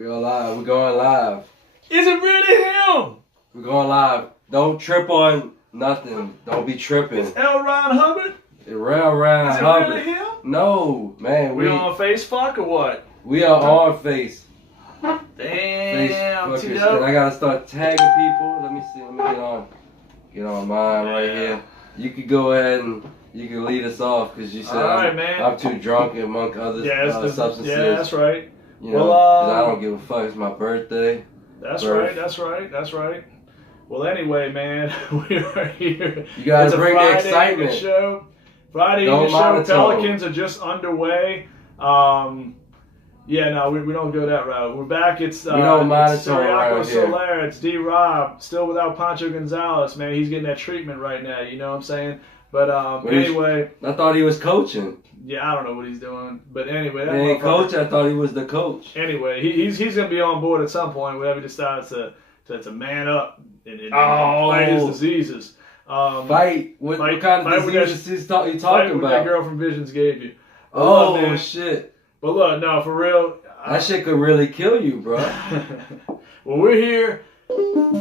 We are live. We're going live. Is it really him? We're going live. Don't trip on nothing. Don't be tripping. It's L. Ron Hubbard? Ryan Is it Hubbard. really him? No, man. We on face fuck or what? We are on face. Damn, Face too fuckers. dope. And I gotta start tagging people. Let me see. Let me get on mine right here. You could go ahead and you can lead us off because you said man. I'm too drunk among other substances. Yeah, that's right. You know, 'cause I don't give a fuck. It's my birthday. That's right. Well, anyway, man, we are here. You gotta it's bring a Friday the excitement. Evening show. Friday Don't evening show. monotone. Pelicans are just underway. Yeah, no, we don't go that route. We're back. It's we don't monotone it's Siriaco around here. Soler. It's D-Rob. Still without Pancho Gonzalez, man. He's getting that treatment right now. You know what I'm saying? But anyway. I thought he was coaching. Yeah, I don't know what he's doing. But anyway. He ain't coach. I thought he was the coach. Anyway, he's going to be on board at some point whenever he decides to man up and fight his diseases. Fight? What kind of diseases you talking about? That girl from Visions gave you. Oh, shit. But look, no, for real. That shit could really kill you, bro. Well, we're here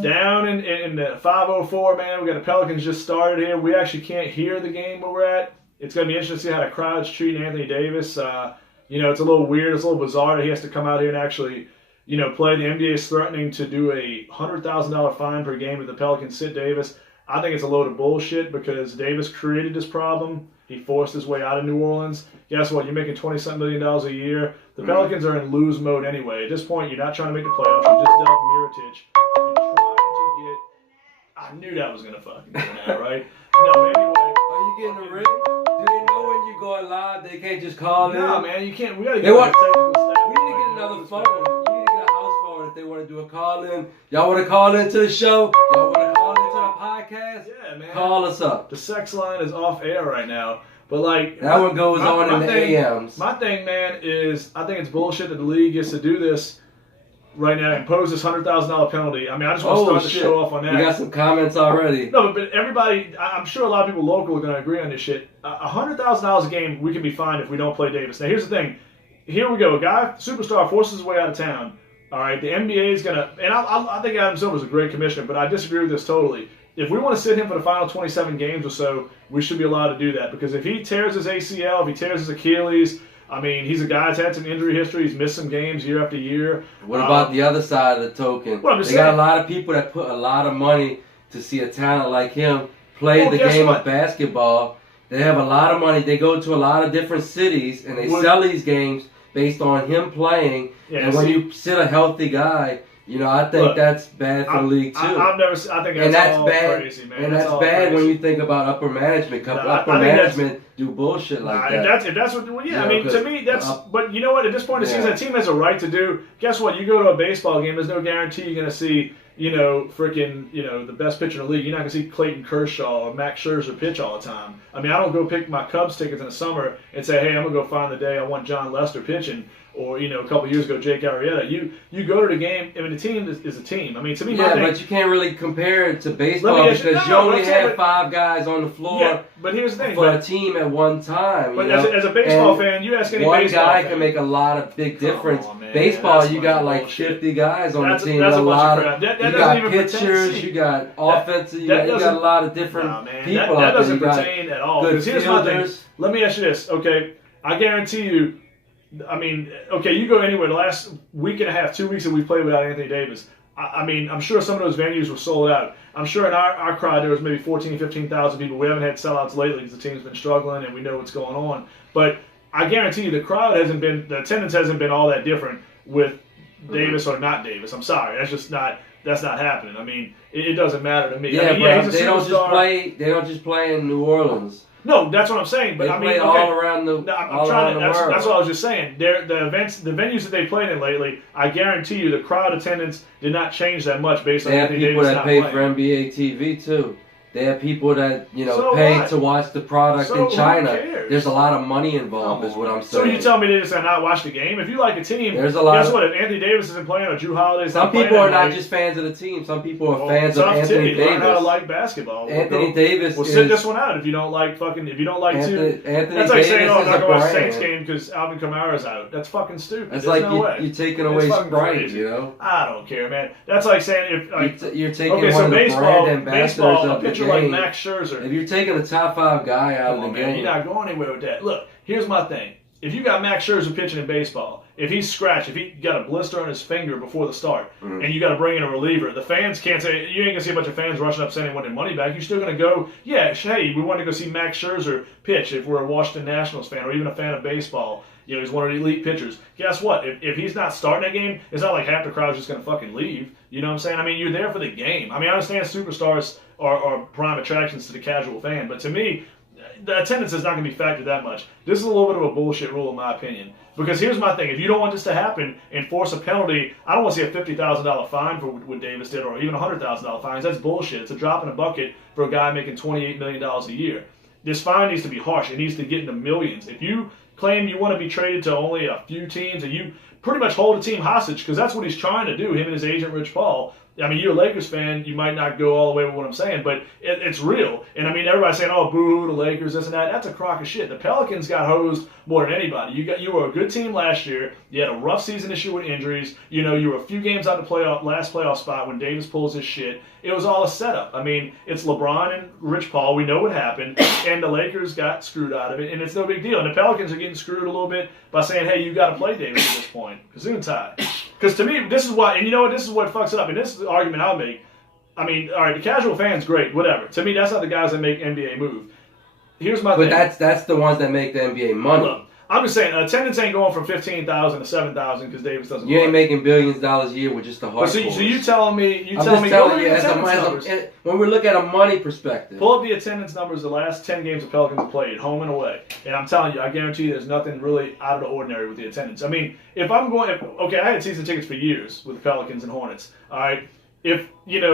down in the 504, man. We got the Pelicans just started here. We actually can't hear the game where we're at. It's going to be interesting to see how the crowd's treating Anthony Davis. You know, it's a little weird. It's a little bizarre that he has to come out here and actually, you know, play. The NBA is threatening to do a $100,000 fine per game if the Pelicans sit Davis. I think it's a load of bullshit because Davis created this problem. He forced his way out of New Orleans. Guess what? You're making $20-something million a year. The Pelicans are in lose mode anyway. At this point, you're not trying to make the playoffs. You just dealt Mirotic. You're trying to get... I knew that was going to fucking go now, right? No, anyway. Are you getting a ring? Do they know when you go live? They can't just call in? No, man, you can't. We got to They get want- technical staff. We need to get another phone. We need to get a house phone if they want to do a call-in. Y'all want to call into the show? Y'all want to call into the podcast? Yeah, man. Call us up. The sex line is off air right now. But, like... That one goes on in the AMs. My thing, man, is I think it's bullshit that the league gets to do this right now, impose this $100,000 penalty. I mean, I just want to start the show off on that. We got some comments already. No, but everybody, I'm sure a lot of people local are going to agree on this shit. $100,000 a game, we can be fined if we don't play Davis. Now, here's the thing. Here we go. A guy, superstar, forces his way out of town. All right, the NBA is going to, and I think Adam Silver's a great commissioner, but I disagree with this totally. If we want to sit him for the final 27 games or so, we should be allowed to do that. Because if he tears his ACL, if he tears his Achilles, I mean, he's a guy that's had some injury history. He's missed some games year after year. What about the other side of the token? Well, I'm just they got a lot of people that put a lot of money to see a talent like him play the game of basketball. They have a lot of money. They go to a lot of different cities, and they sell these games based on him playing. Yeah, and when you sit a healthy guy, you know, I think that's bad for the league too. I think that's all bad, crazy, man. And that's bad when you think about upper management. Upper management do bullshit like that. If that's what, well, yeah. You know, I mean, to me, that's. But you know what? At this point in the season, a team has a right to do. Guess what? You go to a baseball game. There's no guarantee you're going to see, you know, freaking, you know, the best pitcher in the league. You're not going to see Clayton Kershaw or Max Scherzer pitch all the time. I mean, I don't go pick my Cubs tickets in the summer and say, hey, I'm going to go find the day I want John Lester pitching. Or, you know, a couple years ago, Jake Arrieta. You go to the game. I mean, the team is a team. I mean, to me, but you can't really compare it to baseball because you only have 5 guys on the floor. Yeah, but here's the thing. For a team at one time. But as a baseball fan, you ask any baseball fan. One guy can make a lot of big difference. Baseball, you got like 50 guys on the team. That's a lot of that you got pitchers, you got offensive, you got a lot of different people. That doesn't pertain at all. Because here's my thing. Let me ask you this, okay? I guarantee you. I mean, okay, you go anywhere. The last week and a half, 2 weeks that we played without Anthony Davis, I mean, I'm sure some of those venues were sold out. I'm sure in our crowd there was maybe 14,000, 15,000 people. We haven't had sellouts lately because the team's been struggling and we know what's going on. But I guarantee you the attendance hasn't been all that different with Davis or not Davis. I'm sorry. That's not happening. I mean, it doesn't matter to me. Yeah, I mean, bro, they don't just play in New Orleans. No, that's what I'm saying. But they I mean, play all around the world. That's what I was just saying. The venues that they played in lately, I guarantee you, the crowd attendance did not change that much based on Anthony Davis. They have people that pay playing. for NBA TV too. They have people that So pay what? to watch the product So in China. who cares? There's a lot of money involved, is what I'm So saying. you tell me they just not watch the game? If you like a team, There's a lot guess of- what? If Anthony Davis isn't playing or Drew Holiday's Some not playing, people are that not night, just fans of the team. Some people are well, fans of tough Anthony titty. Learn how to Davis. like basketball. Anthony Davis Well, is sit this one out if you don't like fucking. If you don't like Anthony, two. Anthony That's like Davis saying, "Oh, I'm is not a going to watch the Saints brand. game because Alvin Kamara's out." That's fucking stupid. It's There's like no way. you're taking It's away fucking Sprite, crazy. I don't care, man. That's like saying if like, you're taking okay, one so of the baseball, brand ambassadors a of the pitcher like game. Max Scherzer. If you're taking a top 5 guy out Come of on, the man, game, you're not going anywhere with that. Look, here's my thing. If you got Max Scherzer pitching in baseball, if he's scratched, if he got a blister on his finger before the start, and you got to bring in a reliever, the fans can't say, you ain't going to see a bunch of fans rushing up sending one their money back. You're still going to go, yeah, hey, we want to go see Max Scherzer pitch if we're a Washington Nationals fan or even a fan of baseball. He's one of the elite pitchers. Guess what? If he's not starting that game, it's not like half the crowd's just going to fucking leave. You know what I'm saying? I mean, you're there for the game. I mean, I understand superstars are prime attractions to the casual fan, but to me, the attendance is not going to be factored that much. This is a little bit of a bullshit rule in my opinion. Because here's my thing. If you don't want this to happen and force a penalty, I don't want to see a $50,000 fine for what Davis did or even $100,000 fines. That's bullshit. It's a drop in a bucket for a guy making $28 million a year. This fine needs to be harsh. It needs to get into millions. If you claim you want to be traded to only a few teams and you pretty much hold a team hostage, because that's what he's trying to do, him and his agent Rich Paul. I mean, you're a Lakers fan, you might not go all the way with what I'm saying, but it's real. And I mean, everybody's saying, oh, boo, the Lakers, this and that. That's a crock of shit. The Pelicans got hosed more than anybody. You were a good team last year. You had a rough season this year with injuries. You were a few games out of the last playoff spot when Davis pulls his shit. It was all a setup. I mean, it's LeBron and Rich Paul. We know what happened. And the Lakers got screwed out of it, and it's no big deal. And the Pelicans are getting screwed a little bit by saying, hey, you got to play Davis at this point. Gesundheit. Because to me, this is why, and you know what, this is what fucks it up, and this is the argument I'll make. I mean, all right, the casual fan's great, whatever. To me, that's not the guys that make NBA move. Here's my thing. But that's the ones that make the NBA money. Look, I'm just saying, attendance ain't going from 15,000 to 7,000 because Davis doesn't You play. ain't making billions of dollars a year with just the hard. So you telling me, I'm just go telling look you, at attendance numbers. when we look at a money perspective. Pull up the attendance numbers the last 10 games the Pelicans have played, home and away. And I'm telling you, I guarantee you there's nothing really out of the ordinary with the attendance. I mean, if I'm going, okay, I had season tickets for years with the Pelicans and Hornets. All right. If,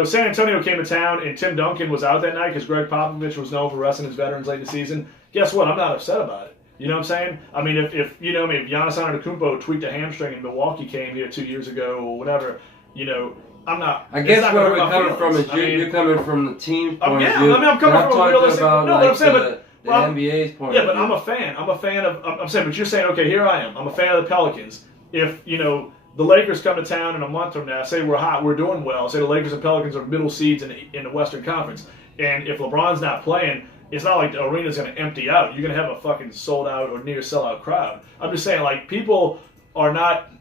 San Antonio came to town and Tim Duncan was out that night because Greg Popovich was known for resting his veterans late in the season, guess what? I'm not upset about it. You know what I'm saying? I mean, if Giannis Antetokounmpo tweaked a hamstring and Milwaukee came here 2 years ago or whatever, I'm not. I guess it's not where gonna we're hurt my coming from is feelings. you're coming from the team point yeah, of view. I mean, I'm coming and from a talking realistic. about, No, like, but I'm saying, the NBA's point yeah, of but view. I'm a fan. I'm a fan of. I'm saying, but you're saying, okay, here I am. I'm a fan of the Pelicans. If the Lakers come to town in a month from now, say we're hot, we're doing well. Say the Lakers and Pelicans are middle seeds in the Western Conference, and if LeBron's not playing, it's not like the arena's going to empty out. You're going to have a fucking sold out or near sellout crowd. I'm just saying, like, people are not.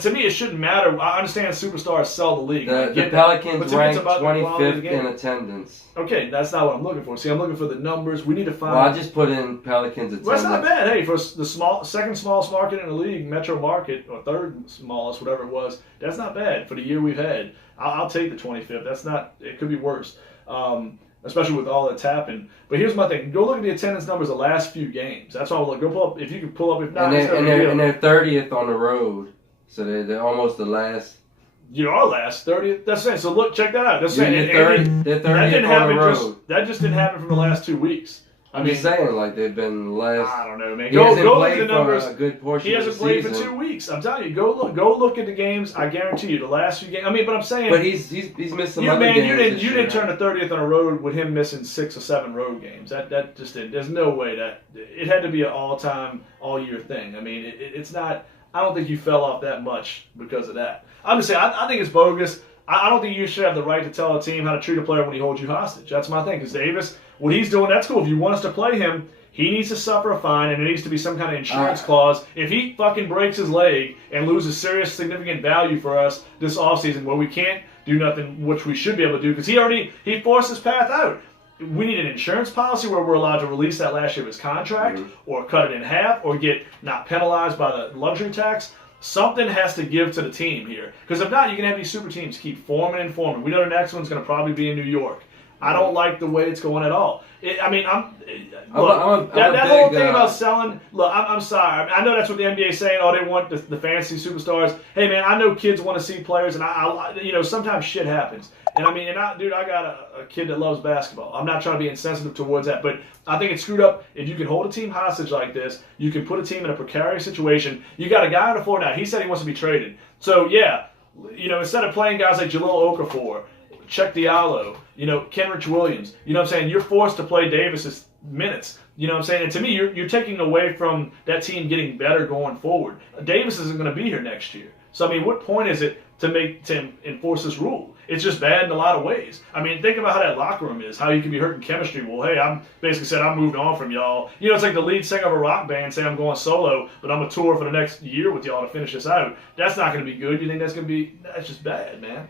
To me, it shouldn't matter. I understand superstars sell the league. The Pelicans but to me, it's ranked about the quality of the 25th game. in attendance. Okay, that's not what I'm looking for. See, I'm looking for the numbers. We need to find. Well, I just put in Pelicans attendance. Well, that's not bad. Hey, for the second smallest market in the league, metro market, or third smallest, whatever it was, that's not bad for the year we've had. I'll take the 25th. That's not. It could be worse, especially with all that's happened. But here's my thing: go look at the attendance numbers the last few games. That's all. Go pull up if you can pull up. If not, and they're 30th on the road, so they're almost the last. You are last 30th. That's saying. So look, check that out. That's saying. They're 30th on the road. That just didn't happen from the last 2 weeks. I'm just saying, like, they've been last. I don't know, man. He Go hasn't look at played the numbers. for a good portion He of the hasn't played for season. 2 weeks. I'm telling you, go look at the games. I guarantee you, the last few games. I mean, but I'm saying. But he's missed some other games. You didn't turn the 30th on a road with him missing 6 or 7 road games. That just didn't. There's no way that it had to be an all-time, all-year thing. I mean, it's not. I don't think you fell off that much because of that. I'm just saying. I think it's bogus. I don't think you should have the right to tell a team how to treat a player when he holds you hostage. That's my thing. Because Davis, what he's doing, that's cool. If you want us to play him, he needs to suffer a fine, and there needs to be some kind of insurance clause. If he fucking breaks his leg and loses serious, significant value for us this offseason, where we can't do nothing, which we should be able to do, because he forced his path out. We need an insurance policy where we're allowed to release that last year of his contract, or cut it in half, or get not penalized by the luxury tax. Something has to give to the team here. Because if not, you can have these super teams keep forming and forming. We know the next one's going to probably be in New York. I don't like the way it's going at all. That big, whole thing about selling. Look, I'm sorry. I know that's what the NBA is saying. Oh, they want the fantasy superstars. Hey, man, I know kids want to see players, and I sometimes shit happens. And I got a kid that loves basketball. I'm not trying to be insensitive towards that, but I think it's screwed up. If you can hold a team hostage like this, you can put a team in a precarious situation. You got a guy on the floor now. He said he wants to be traded. So yeah, instead of playing guys like Jahlil Okafor, Check Diallo, Kenrich Williams, you know what I'm saying? You're forced to play Davis's minutes. You know what I'm saying? And to me, you're taking away from that team getting better going forward. Davis isn't going to be here next year. So, what point is it to enforce this rule? It's just bad in a lot of ways. Think about how that locker room is, how you can be hurting chemistry. Well, hey, I'm basically said I'm moving on from y'all. It's like the lead singer of a rock band saying I'm going solo, but I'm going to tour for the next year with y'all to finish this out. That's not going to be good. You think that's just bad, man?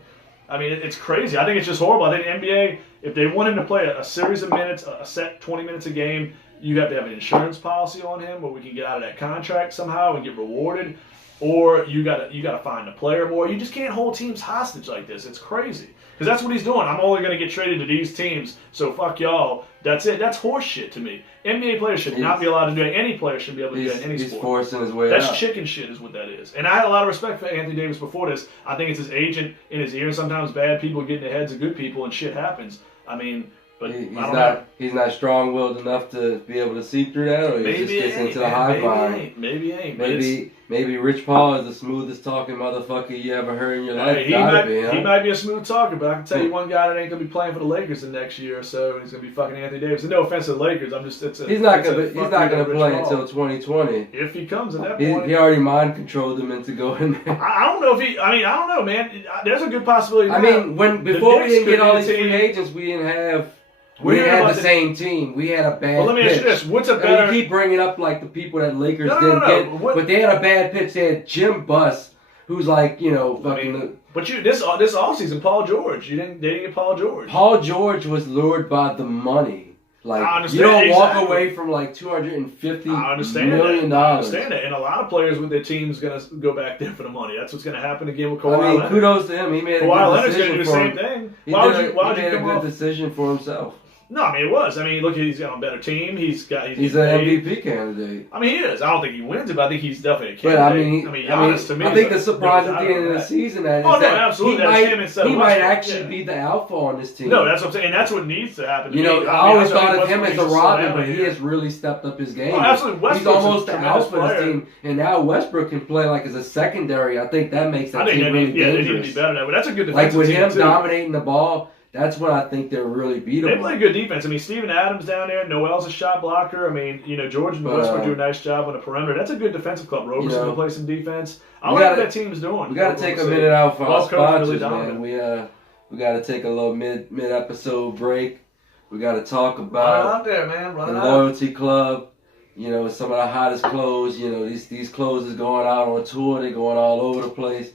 It's crazy. I think it's just horrible. I think the NBA, if they want him to play a series of minutes, a set 20 minutes a game, you have to have an insurance policy on him where we can get out of that contract somehow and get rewarded. Or you gotta find the player more. You just can't hold teams hostage like this. It's crazy. Because that's what he's doing. I'm only going to get traded to these teams, so fuck y'all. That's it. That's horse shit to me. NBA players should not be allowed to do it. Any player should be able to do it in any sport. He's forcing his way That's out. chicken shit is what that is. And I had a lot of respect for Anthony Davis before this. I think it's his agent in his ear, and sometimes bad people get in the heads of good people and shit happens. But he's not strong-willed enough to be able to see through that, or he just gets into the hive mind. Maybe ain't. Maybe Rich Paul is the smoothest talking motherfucker you ever heard in your life. He might be a smooth talker, but I can tell you one guy that ain't gonna be playing for the Lakers the next year or so, and he's gonna be fucking Anthony Davis. And no offense to the Lakers, he's not gonna play until 2020. If he comes at that point, he already mind controlled them into going there. I don't know if he. I don't know, man. There's a good possibility. Before we didn't get all these free agents, we didn't have. We had the same team. We had a bad pitch. Well, let me ask you this. What's a better... You keep bringing up, like, the people that Lakers didn't get. But they had a bad pitch. They had Jim Buss, who's like, fucking... But this offseason, Paul George. They didn't get Paul George. Paul George was lured by the money. Like, you don't walk away from, like, $250 million. I understand that. And a lot of players with their team's going to go back there for the money. That's what's going to happen again with Kawhi Leonard. Kudos to him. He made a good decision for him. Kawhi Leonard's going to do the same thing. He made a good decision for himself. No, it was. Look, he's got a better team. He's an MVP candidate. He is. I don't think he wins it, but I think he's definitely a candidate. To me, I think the surprise at the end of the season he might actually be the alpha on this team. No, that's what I'm saying. And that's what needs to happen. I always thought of him as a Robin, but he has really stepped up his game. Oh, absolutely. He's almost the alpha of his team, and now Westbrook can play like as a secondary. I think that makes that team really dangerous. They need to be better than that. But that's a good defensive team. Like with him too. Dominating the ball. That's when I think they're really beatable. They play good defense. Steven Adams down there. Noel's a shot blocker. George and Westbrook do a nice job on the perimeter. That's a good defensive club. Roberson's going to play some defense. I like what that team's doing. We got to take a minute out for our sponsors, man. We got to take a little mid-episode break. We got to talk about the Loyalty Club. Some of the hottest clothes. These clothes is going out on tour. They're going all over the place.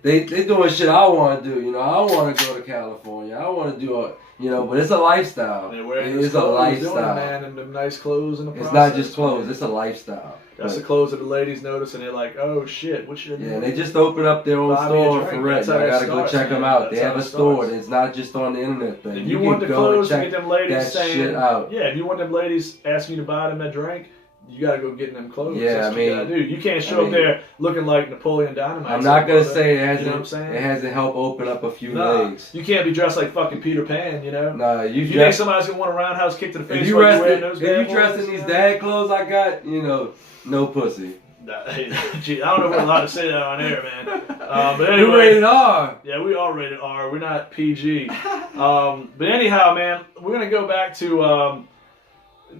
They doing shit I want to do. I want to go to California. I want to do but it's a lifestyle. It's a lifestyle. Man, and them nice clothes in the process. It's not just clothes. It's a lifestyle. That's the clothes that the ladies notice, and they're like, "Oh shit, what should I do?" Yeah, they just opened up their own store for rent. I gotta go check them out. They have a store. It's not just on the internet thing. If you want the clothes to get them ladies that saying, shit out. Yeah, if you want them ladies asking you to buy them a drink, you gotta go get them clothes. Yeah, that's what you gotta do. You can't show up there looking like Napoleon Dynamite. I'm not gonna say it hasn't helped open up a few legs. You can't be dressed like fucking Peter Pan, Nah, you think somebody's gonna want a roundhouse kick to the face? If you dressed in these dad clothes I got, no pussy. Gee, I don't know if we're allowed to say that on air, man. But anyway, we're rated R. Yeah, we are rated R. We're not PG. But anyhow, man, we're gonna go back to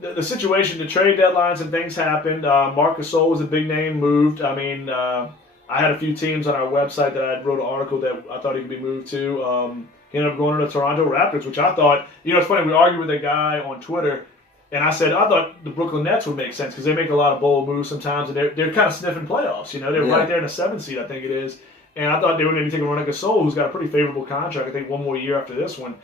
the situation. The trade deadlines and things happened. Marc Gasol was a big name, moved. I had a few teams on our website that I wrote an article that I thought he could be moved to. He ended up going to the Toronto Raptors, which I thought, it's funny. We argued with a guy on Twitter. And I said, I thought the Brooklyn Nets would make sense because they make a lot of bold moves sometimes, and they're kind of sniffing playoffs. They're right there in the 7th seed, I think it is. And I thought they would maybe take a run at Gasol, who's got a pretty favorable contract. I think one more year after this one.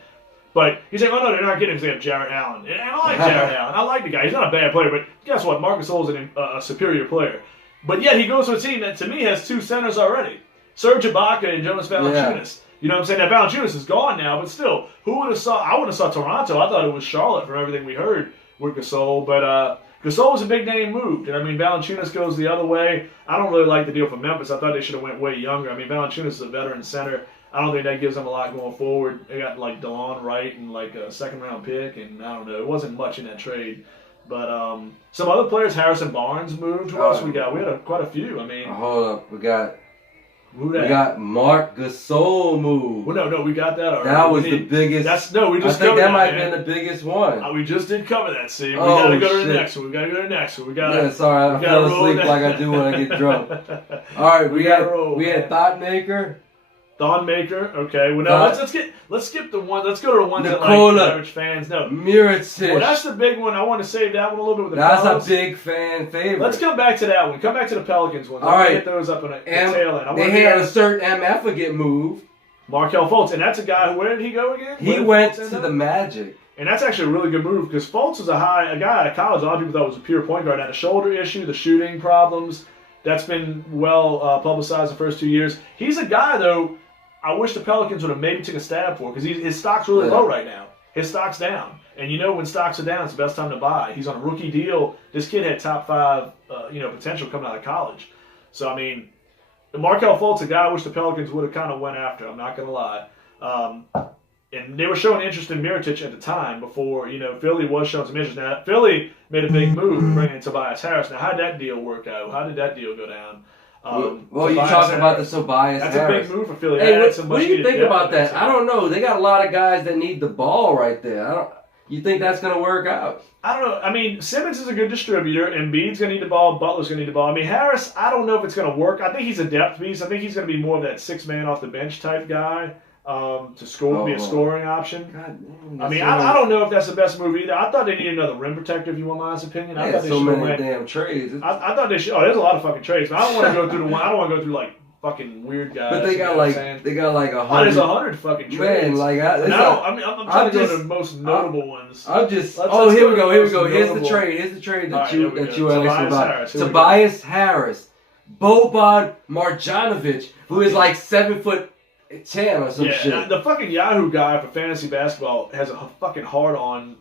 But he's like, oh no, they're not getting him because they have Jarrett Allen. And I like Jarrett Allen. I like the guy. He's not a bad player, but guess what? Marc Gasol is a superior player. But yet he goes to a team that to me has two centers already, Serge Ibaka and Jonas Valanciunas. You know what I'm saying? Now Valanciunas is gone now, but still, who would have saw? I would have saw Toronto. I thought it was Charlotte from everything we heard with Gasol, but Gasol was a big name move. And I mean, Valanciunas goes the other way. I don't really like the deal for Memphis. I thought they should have went way younger. I mean, Valanciunas is a veteran center. I don't think that gives them a lot going forward. They got like DeLon Wright and like a second-round pick, and I don't know. It wasn't much in that trade. But some other players, Harrison Barnes moved. Who else we got? We had quite a few. I mean, hold up, we got Marc Gasol moved. Well, no, we got that already. That was the biggest. We just I think that might man. have been the biggest one. We just did cover that. See, we Oh, gotta go to shit. the next one. We gotta go to the next one. Yeah, sorry, I fell asleep like I do when I get drunk. All right, we had Thoughtmaker. Thon Maker, okay. Well, now let's skip the one. Let's go to the ones that like average fans know. Mirotic. Well, that's the big one. I want to save that one a little bit with the That's Pelicans. a big fan favorite. Let's come back to that one. Come back to the Pelicans one. All right. Get those up in the tail end. They had a certain MF get moved. Markelle Fultz, and that's a guy who, where did he go again? He went to the Magic. And that's actually a really good move because Fultz was a guy out of college. A lot of people thought was a pure point guard. Had a shoulder issue, the shooting problems. That's been well publicized the first 2 years. He's a guy, though, I wish the Pelicans would have maybe took a stab for because his stock's really low right now. His stock's down. And you know when stocks are down, it's the best time to buy. He's on a rookie deal. This kid had top 5 potential coming out of college. So, I mean, Markelle Fultz, a guy I wish the Pelicans would have kind of went after. I'm not going to lie. And they were showing interest in Mirotic at the time before, Philly was showing some interest. Now, Philly made a big move bringing in Tobias Harris. Now, how did that deal work out? How did that deal go down? Well, you're talking about the Tobias Harris. That's a big move for Philly. Hey, what do you think about that? I don't know. They got a lot of guys that need the ball right there. You think that's going to work out? I don't know. I mean, Simmons is a good distributor. Embiid's going to need the ball. Butler's going to need the ball. I mean, Harris, I don't know if it's going to work. I think he's a depth piece. I think he's going to be more of that 6-man off the bench type guy to score, be a scoring option. God, I mean, I don't know if that's the best move either. I thought they needed another rim protector, if you want my honest opinion. I thought they so should many damn trades. I thought they should. Oh, there's a lot of fucking trades. But I don't want to go through the one. I don't want to go through like fucking weird guys. But they got like 100. There's 100 fucking trades. Man, like I'm trying to go to the most notable ones. Here we go. Here's the trade that you were asking about. Tobias Harris, Boban Marjanovic, who is like 7'10" or some shit. The fucking Yahoo guy for fantasy basketball has a fucking hard on,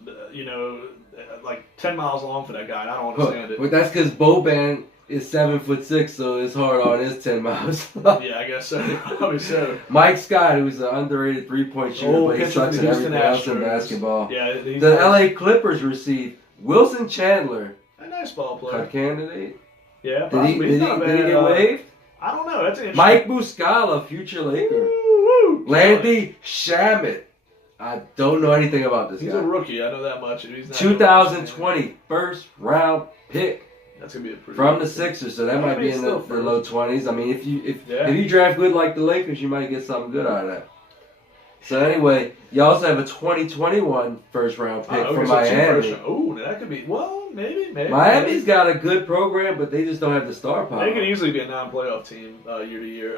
like 10 miles long for that guy. And I don't understand it. But that's because Boban is 7'6", so his hard on is 10 miles. Yeah, I guess so. Probably so. Mike Scott, who's an underrated 3-point shooter, but he sucks at everything else in basketball. Yeah, the LA Clippers received Wilson Chandler. A nice ball player. Cut candidate. Yeah, did he get waived? I don't know. That's interesting. Mike Muscala, future Laker. Landry Shamet. I don't know anything about this guy. He's a rookie. I know that much. He's not 2020 first round pick. That's gonna be a pretty from the Sixers, so that might be in the low 20s. I mean, if you draft good like the Lakers, you might get something good out of that. So anyway, you also have a 2021 first round pick from Miami. Oh, that could be maybe. Miami's got a good program, but they just don't have the star power. They can easily be a non-playoff team year to year.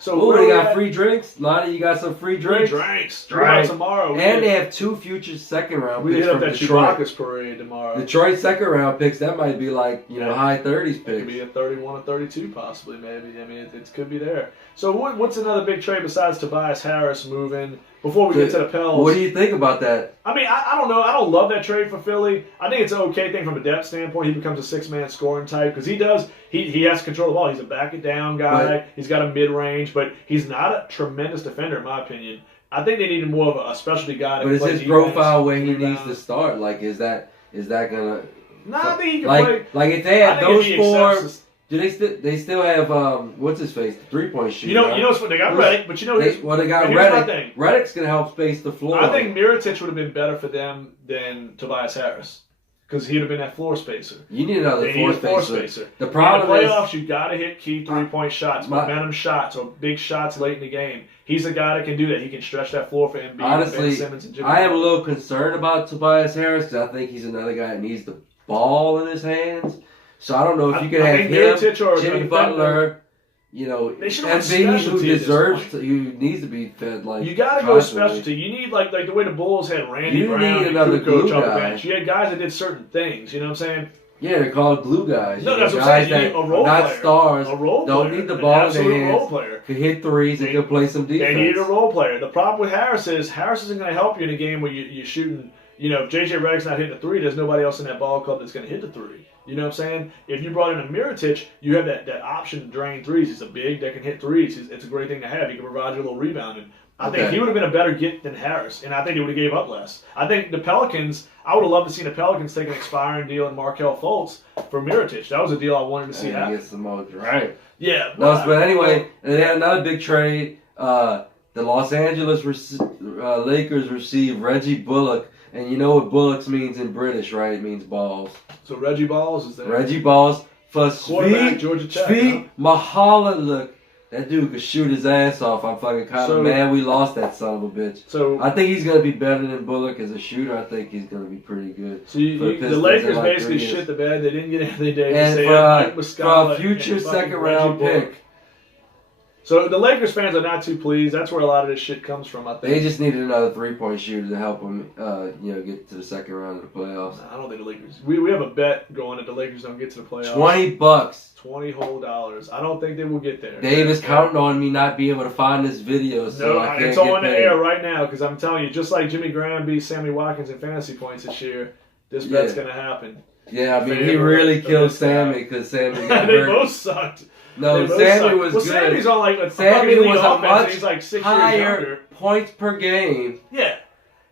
So they got free drinks. Lonnie, you got some free drinks. Right. Tomorrow. And they have 2 future second round picks. We hit up that Detroit. Chewbacca's parade tomorrow. Detroit second round picks. That might be like high 30s picks. It could be a 31 or 32 possibly maybe. I mean it could be there. So what's another big trade besides Tobias Harris moving? Before we get to the Pels. What do you think about that? I mean, I don't know. I don't love that trade for Philly. I think it's an okay thing from a depth standpoint. He becomes a 6-man scoring type because he has control of the ball. He's a back-it-down guy. He's got a mid-range, but he's not a tremendous defender in my opinion. I think they needed more of a specialty guy. But is his profile where he needs to start? Like, is that gonna? No, I think he can play. Like if they have those 4. Do they still have what's his face, the 3-point shooter? You know what's they got Redick, but they got Redick. Redick's gonna help space the floor. I think Mirotic would have been better for them than Tobias Harris because he'd have been that floor spacer. You need another floor spacer. The problem is in the playoffs you got to hit key 3-point shots, momentum shots, or big shots late in the game. He's a guy that can do that. He can stretch that floor for Embiid, honestly, Ben Simmons, and Jimmy. I am a little concerned about Tobias Harris because I think he's another guy that needs the ball in his hands. So I don't know if you could have him, Jimmy Butler, Embiid, who needs to be fed like. You got to go specialty. You need like the way the Bulls had Randy Brown and another coach glue off the guy. bench. You had guys that did certain things. You know what I'm saying? Yeah, they're called glue guys. No, You know, that's what I'm guys saying. You that need a role not player. stars. A role Don't player. need the An ball in their absolute hands. role player. Could hit threes and could play some defense. They need a role player. The problem with Harris is Harris isn't going to help you in a game where you're shooting. You know, if JJ Redick's not hitting a three, there's nobody else in that ball club that's going to hit the three. You know what I'm saying? If you brought in a Mirotic, you have that option to drain threes. He's a big that can hit threes. It's a great thing to have. He can provide you a little rebounding. I think he would have been a better get than Harris, and I think he would have gave up less. I think the Pelicans, I would have loved to see the Pelicans take an expiring deal in Markelle Fultz for Mirotic. That was a deal I wanted to see happen. Get some more right. Yeah. No, but anyway, they had another big trade. The Los Angeles Lakers received Reggie Bullock, and you know what Bullocks means in British, right? It means balls. So Reggie Balls is there. Reggie Balls for Quarterback, Georgia Tech. Svi Mykhailiuk. That dude could shoot his ass off. I'm fucking kind of mad we lost that son of a bitch. So I think he's gonna be better than Bullock as a shooter. I think he's gonna be pretty good. So the Lakers basically shit the bed. They didn't get Anthony Davis. And for a future second round pick. So the Lakers fans are not too pleased. That's where a lot of this shit comes from, I think. They just needed another 3-point shooter to help them, get to the second round of the playoffs. I don't think the Lakers. We have a bet going that the Lakers don't get to the playoffs. $20. $20 whole dollars. I don't think they will get there. Dave is counting on me not being able to find this video, so no, I can't it's on the air right now because I'm telling you, just like Jimmy Graham beat Sammy Watkins in fantasy points this year, this bet's gonna happen. Yeah, I mean he really killed Sammy because Sammy got they hurt. both sucked. No, Sammy was good. Sammy's on like a Sammy was a much he's like 6 years higher younger. points per game. Yeah.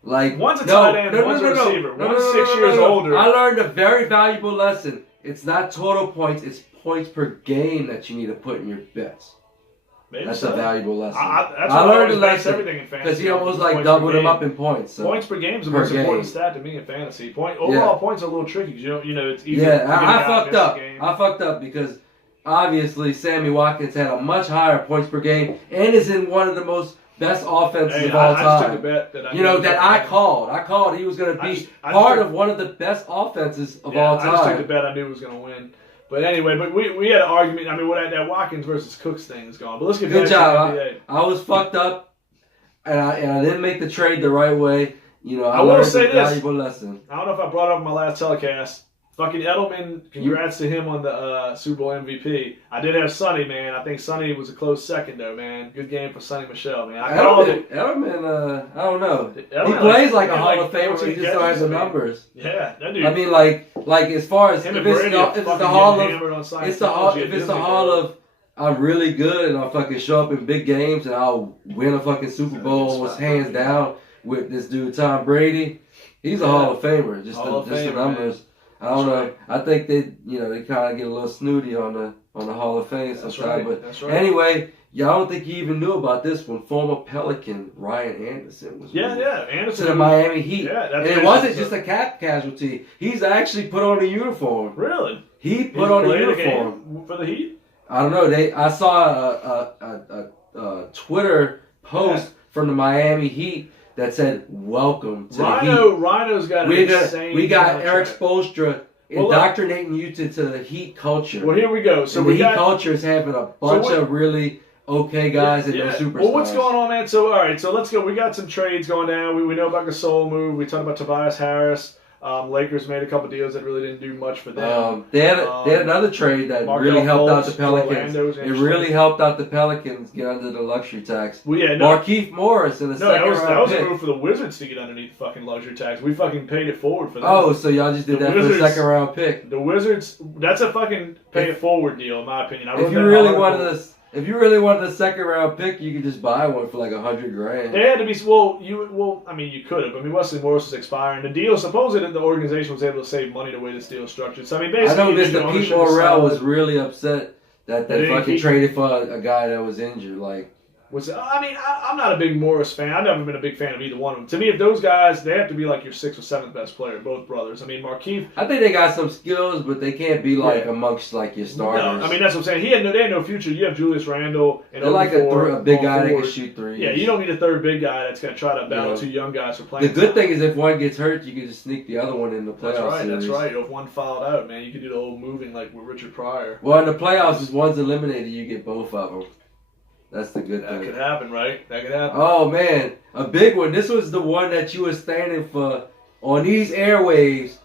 Like one's a tight end, one's a receiver. One's 6 years older. I learned a very valuable lesson. It's not total points, it's points per game that you need to put in your bets. That's a valuable lesson. I learned a lesson because he almost like doubled him up in points. So. Points per game is the most important stat to me in fantasy. Overall points are a little tricky because you know it's easy. Yeah, I fucked up. I fucked up because obviously Sammy Watkins had a much higher points per game and is in one of the most best offenses of all time. I just took a bet that I called. I called he was going to be part of one of the best offenses of all time. I just took the bet I knew was going to win. But anyway, we had an argument. I mean, that Watkins versus Cooks thing is gone. But let's get back to the NBA. I was fucked up, and I didn't make the trade the right way. You know, I will learned say a valuable lesson. I don't know if I brought it up in my last telecast. Fucking Edelman, congrats to him on the Super Bowl MVP. I did have Sonny, man. I think Sonny was a close second, though, man. Good game for Sonny Michel, man. Edelman, I don't know. He plays like a Hall of Famer, he just don't have the numbers. Yeah, that dude. I mean, like as far as if it's the Hall of I'm really good and I'll fucking show up in big games and I'll win a fucking Super Bowl almost hands down with this dude Tom Brady. He's a Hall of Famer. Just the numbers. Man. I don't know. I think they kind of get a little snooty on the Hall of Fame sometimes. That's right. Anyway, I don't think you even knew about this one. Former Pelican Ryan Anderson was Anderson to the Miami Heat. Yeah, and it wasn't just a cap casualty. He's actually put on a uniform. Really? He put on a uniform for the Heat. I don't know. I saw a Twitter post from the Miami Heat that said, "Welcome to the Heat." Rhino's got an insane We got contract. Eric Spoelstra indoctrinating you to the Heat culture. Well, here we go. So the Heat culture is having a bunch of really okay guys and no superstars. Well, what's going on, man? So, all right. So let's go. We got some trades going down. We know about Gasol move. We talked about Tobias Harris. Lakers made a couple deals that really didn't do much for them. They had another trade that really helped out the Pelicans. It really helped out the Pelicans get under the luxury tax. Well, yeah, Markieff Morris in the second round that was pick. a move for the Wizards to get underneath fucking luxury tax. We fucking paid it forward for them. Oh, so y'all just did that for the second round pick. The Wizards, that's a fucking pay it forward deal, in my opinion. If you really wanted a second round pick, you could just buy one for like $100,000. They had to be you could have. I mean, Wesley Morris was expiring. The deal, supposedly, the organization was able to save money the way this deal was structured. So I mean, basically, I know Mr. Pete Morrell was really upset that they fucking traded for a guy that was injured. I'm not a big Morris fan. I've never been a big fan of either one of them. To me, if those guys, they have to be like your 6th or 7th best player, both brothers. I mean, Markieff. I think they got some skills, but they can't be amongst like your starters. No, I mean that's what I'm saying. They had no future. You have Julius Randle and they're like a big guy that can shoot threes. Yeah, you don't need a third big guy that's going to try to battle two young guys for playing. The good thing is if one gets hurt, you can just sneak the other one in the playoffs. That's right. If one fouled out, man, you can do the whole moving like with Richard Pryor. Well, in the playoffs, if one's eliminated, you get both of them. That's the good thing. That could happen, right? That could happen. Oh, man. A big one. This was the one that you were standing for on these airwaves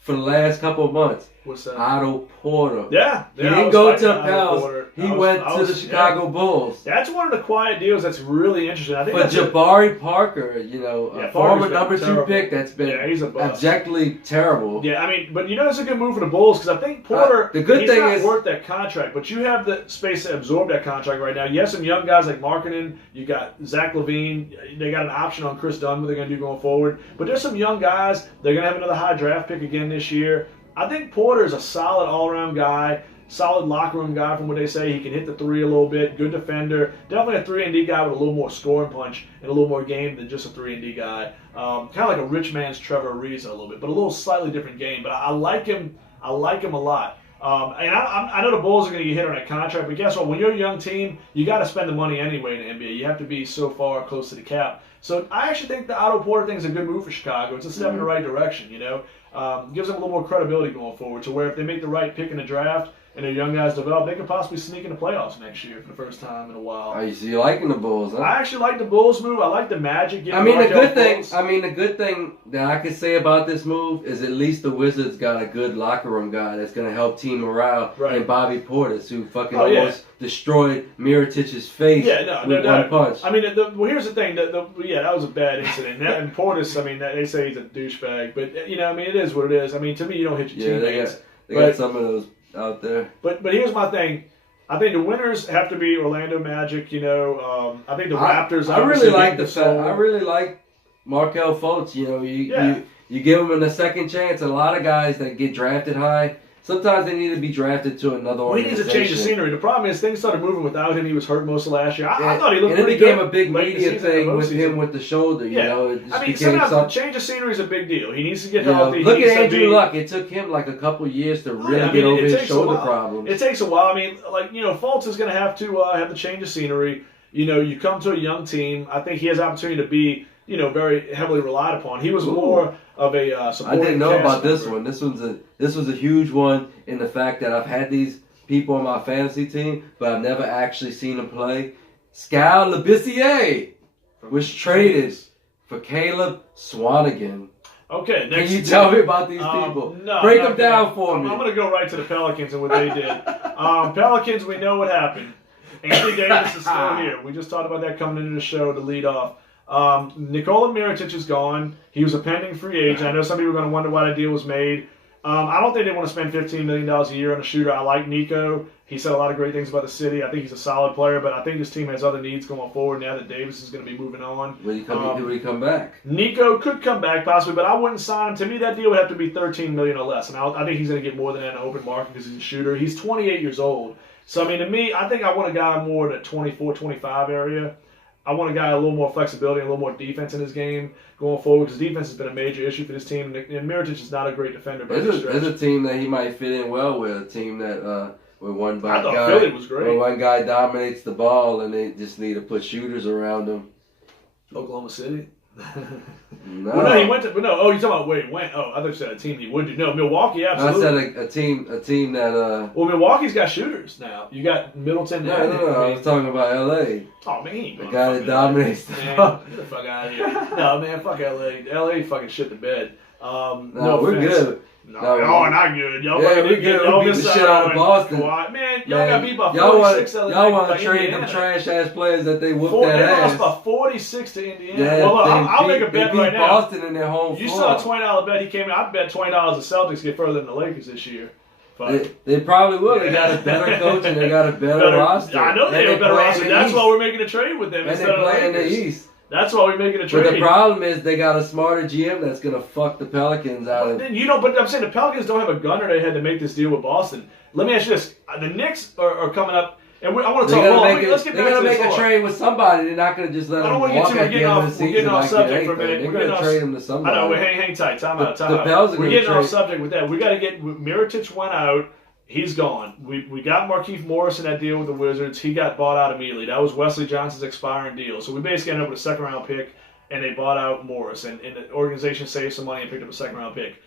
for the last couple of months. What's that? Otto Porter. Yeah. He didn't go to the Pels. He went to the Chicago Bulls. That's one of the quiet deals that's really interesting. I think But Jabari Parker, you know, a former number 2 pick that's been he's a bust. abjectly terrible. Yeah, I mean, but you know it's a good move for the Bulls because I think Porter, the good he's thing not is worth that contract, but you have the space to absorb that contract right now. You have some young guys like Markkanen, you got Zach LaVine, they got an option on Chris Dunn, what they're going to do going forward. But there's some young guys, they're going to have another high draft pick again this year. I think Porter is a solid all-around guy, solid locker room guy from what they say. He can hit the three a little bit, good defender. Definitely a 3-and-D guy with a little more scoring punch and a little more game than just a 3-and-D guy. Kind of like a rich man's Trevor Ariza a little bit, but a little slightly different game. But I like him. I like him a lot. And I know the Bulls are going to get hit on that contract, but guess what? When you're a young team, you got to spend the money anyway in the NBA. You have to be so far close to the cap. So I actually think the Otto Porter thing is a good move for Chicago. It's a step in the right direction, you know. Gives them a little more credibility going forward to where if they make the right pick in the draft and their young guys develop, they could possibly sneak in the playoffs next year for the first time in a while. Oh, so you liking the Bulls, huh? I actually like the Bulls move. I like the Magic. The good thing that I can say about this move is at least the Wizards got a good locker room guy that's going to help team morale, and Bobby Portis, who fucking almost destroyed Mirotich's face with one punch. I mean, here's the thing. That was a bad incident. And Portis, I mean, they say he's a douchebag, but you know, I mean, it is what it is. I mean, to me, you don't hit your teammates. They got some of those out there. But here's my thing. I think the winners have to be Orlando Magic. You know, I think the Raptors. I really like I really like Markelle Fultz. You know, you give him a second chance. A lot of guys that get drafted high, sometimes they need to be drafted to another organization. He needs to change the scenery. The problem is things started moving without him. He was hurt most of last year. I thought he looked pretty good. And it became a big media thing with him with the shoulder. You know, it just sometimes change of scenery is a big deal. He needs to get healthy. Look at Andrew Luck. It took him like a couple years to really get over his shoulder problems. It takes a while. I mean, like, you know, Fultz is going to have the change of scenery. You know, you come to a young team. I think he has opportunity to be, you know, very heavily relied upon. He was more of a supporting I didn't know about member. this one. This was a huge one in the fact that I've had these people on my fantasy team, but I've never actually seen them play. Skal Labissiere was traded for Caleb Swanigan. Okay, next. Can you tell me about these people? No, break them down for me. I'm going to go right to the Pelicans and what they did. Pelicans, we know what happened. Anthony Davis is still here. We just talked about that coming into the show to lead off. Nikola Mirotic is gone. He was a pending free agent. I know some people are going to wonder why the deal was made. I don't think they want to spend $15 million a year on a shooter. I like Nico. He said a lot of great things about the city. I think he's a solid player, but I think his team has other needs going forward now that Davis is going to be moving on. Will he come back? Nico could come back possibly, but I wouldn't sign him. To me, that deal would have to be $13 million or less, and I think he's going to get more than that in the open market because he's a shooter. He's 28 years old. So, I mean, to me, I think I want a guy more in the 24, 25 area. I want a guy a little more flexibility, a little more defense in his game going forward because defense has been a major issue for this team. And Mirotic is not a great defender. There's a team that he might fit in well with, a team that where one Philly was great. Where one guy dominates the ball and they just need to put shooters around him. Oklahoma City? No. Well, no, he went to. No, oh, you're talking about where he went. Oh, I thought you said a team he would do. No, Milwaukee, absolutely. I said a team that. Well, Milwaukee's got shooters now. You got Middleton. No, I was talking about L.A. Oh man, he ain't the guy that dominates the ball. Get the fuck out of here. No, man, fuck L.A. L.A. fucking shit the bed. No, we're good. No, not good. Y'all we good. We beat the shit out of Boston. Man, y'all got beat by 46. Y'all want to trade them trash ass players that they whooped that ass. They lost by 46 to Indiana. Yeah, well, I'll make a bet right now. Boston in their home You floor. saw a $20 bet. He came in. I bet $20 the Celtics get further than the Lakers this year. They probably will. They got a better coach and they got a better roster. I know they have a better roster. That's why we're making a trade with them. And they play in the East. That's why we're making a trade. But the problem is they got a smarter GM that's going to fuck the Pelicans out of. But I'm saying the Pelicans don't have a gun or they had to make this deal with Boston. Let me ask you this: the Knicks are coming up, and I want to talk. Let's get back to this. They're going to make a trade with somebody. They're not going to just let them walk at the end of the season. We're getting off subject for a minute. They're going to trade them to somebody. I know. Hang tight. Time out. We're getting off subject with that. We got to get Mirotic went out. He's gone. We got Markieff Morris in that deal with the Wizards. He got bought out immediately. That was Wesley Johnson's expiring deal. So we basically ended up with a second-round pick, and they bought out Morris. And the organization saved some money and picked up a second-round pick.